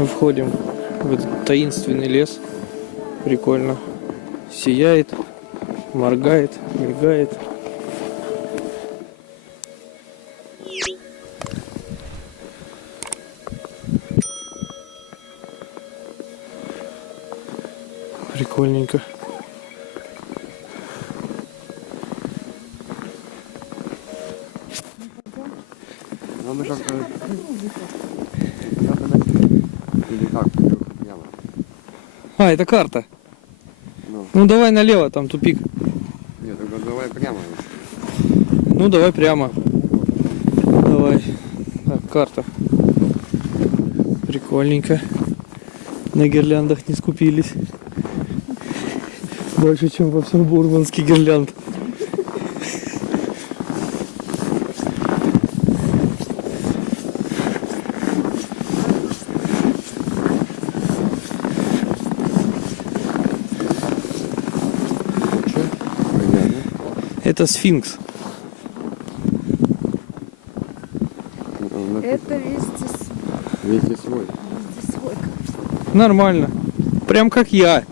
Мы входим в этот таинственный лес. Прикольно. Сияет, моргает, мигает. Прикольненько. А, это карта. Ну давай налево, там тупик. Нет, только давай прямо. Ну давай прямо. Давай. Так, карта. Прикольненько. На гирляндах не скупились. Больше, чем во всем Бурманске гирлянд. Это сфинкс. Это Везде свой. Нормально. Прям как я.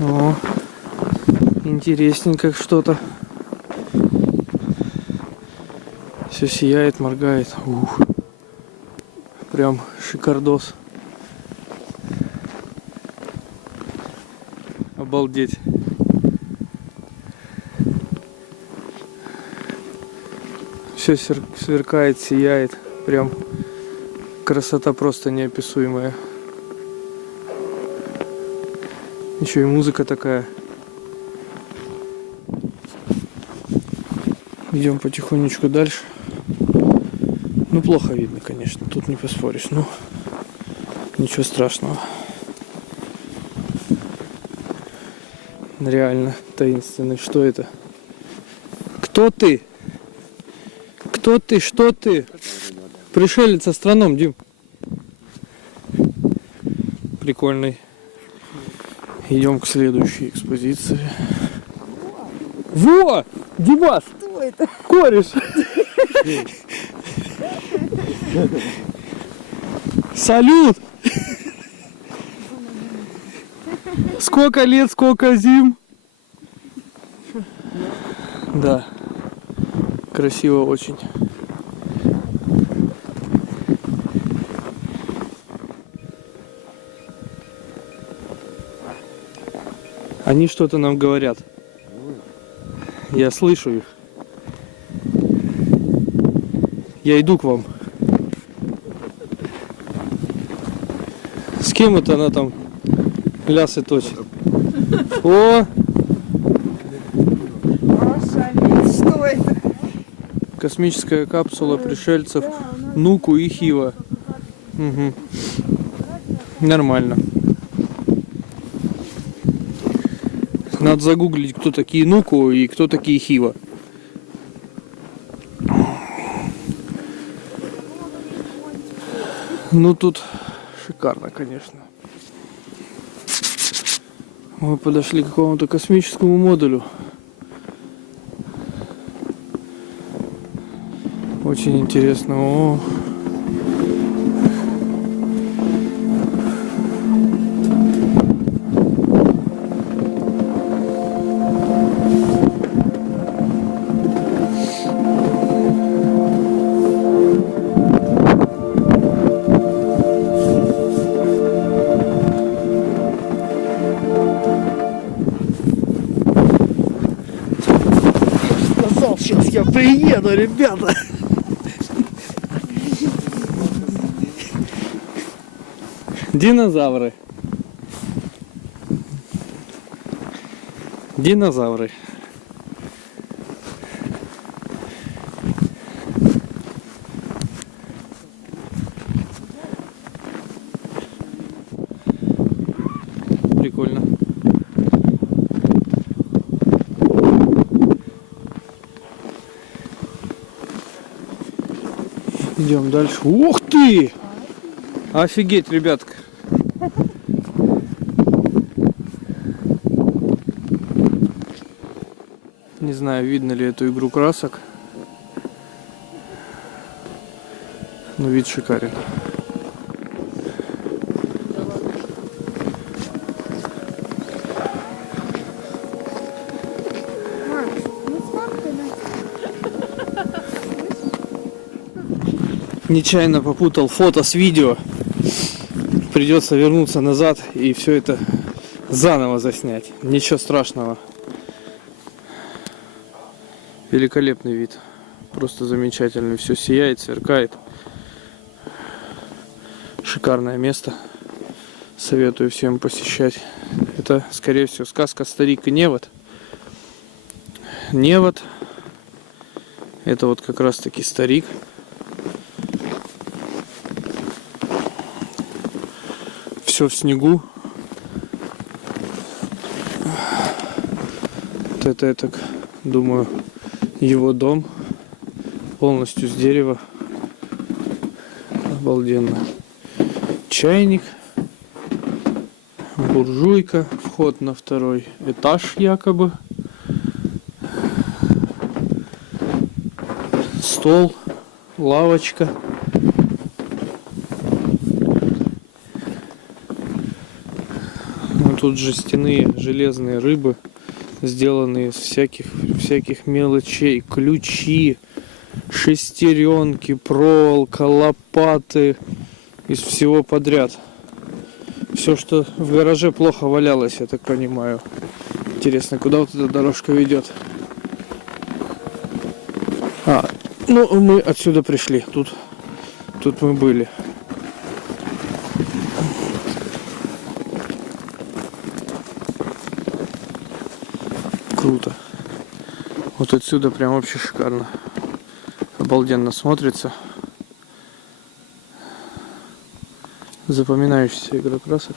О, интересненько что-то. Все сияет, моргает. Ух. Прям шикардос. Обалдеть. Все сверкает, сияет. Прям красота просто неописуемая. Еще и музыка такая. Идем потихонечку дальше. Ну, плохо видно, конечно. Тут не поспоришь. Ну, ничего страшного. Реально таинственный. Что это? Кто ты? Кто ты? Что ты? Пришелец астроном, Дим. Прикольный. Идем к следующей экспозиции. Во! Димас! Что это? Кореш! Салют! Сколько лет, сколько зим? Да. Красиво очень. Они что-то нам говорят. Я слышу их. Я иду к вам. С кем это она там лясы точит? О! Что это? Космическая капсула пришельцев Нуку и Хива. Угу. Нормально. Надо загуглить, кто такие Нуку и кто такие Хива. Ну тут шикарно, конечно. Мы подошли к какому-то космическому модулю. Очень интересно. О. Сейчас я приеду, ребята. Динозавры. Динозавры. Прикольно. Идем дальше. Ух ты! Офигеть, ребятка. Не знаю, видно ли эту игру красок. Но вид шикарен. Макс, ну смотри на... Нечаянно попутал фото с видео. Придется вернуться назад и все это заново заснять. Ничего страшного. Великолепный вид. Просто замечательный. Все сияет, сверкает. Шикарное место. Советую всем посещать. Это, скорее всего, сказка «Старик и невод». Невод. Это вот как раз таки старик. Все в снегу. Вот это, я так думаю, его дом. Полностью с дерева. Обалденно. Чайник. Буржуйка. Вход на второй этаж якобы. Стол. Лавочка. Тут жестяные железные рыбы, сделанные из всяких мелочей, ключи, шестеренки, проволока, лопаты, из всего подряд. Все, что в гараже плохо валялось, я так понимаю. Интересно, куда вот эта дорожка ведет? Ну мы отсюда пришли, тут мы были. Круто. Вот отсюда прям вообще шикарно. Обалденно смотрится. Запоминающаяся игра красок.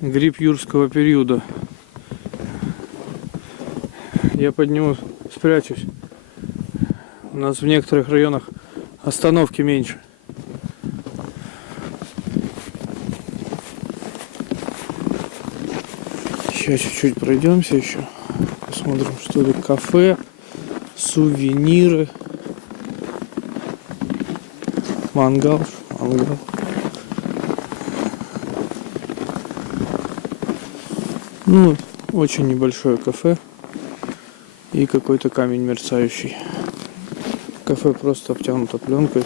Гриб юрского периода. Я под него спрячусь. У нас в некоторых районах остановки меньше. Сейчас чуть-чуть пройдемся еще. Посмотрим, что ли. Кафе, сувениры. Мангал. Ну, очень небольшое кафе. И какой-то камень мерцающий. Кафе просто обтянуто пленкой.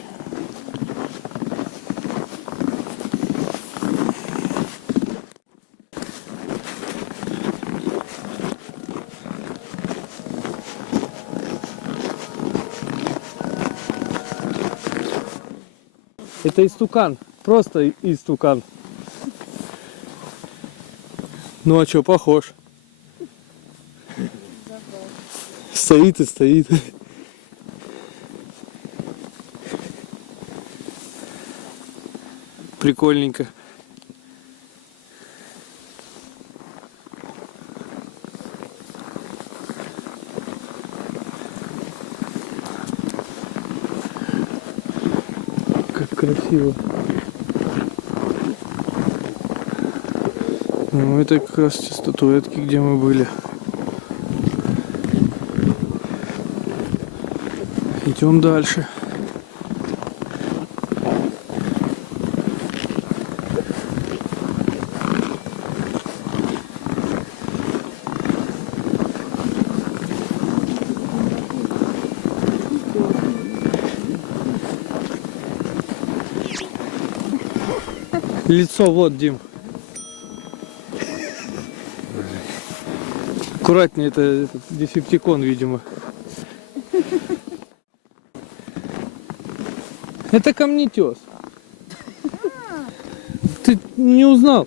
Это истукан, просто истукан. Ну а что, похож. Стоит и стоит. Прикольненько. Как красиво. Ну, это как раз те статуэтки, где мы были. Идем дальше. Лицо вот, Дим. Аккуратнее, это этот десептикон, видимо. Это камнетес. Ты не узнал?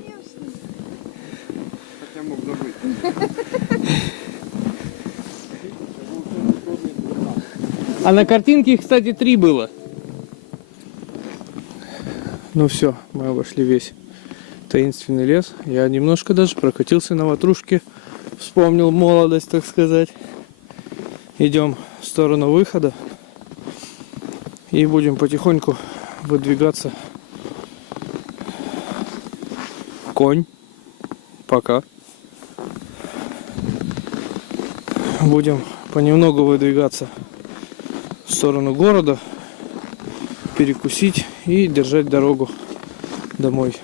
Хотя мог забыть. А на картинке их, кстати, 3 было. Ну все, мы обошли весь таинственный лес. Я немножко даже прокатился на ватрушке. Вспомнил молодость, так сказать. Идем в сторону выхода. И будем потихоньку выдвигаться конь. Пока. Будем понемногу выдвигаться в сторону города, перекусить и держать дорогу домой.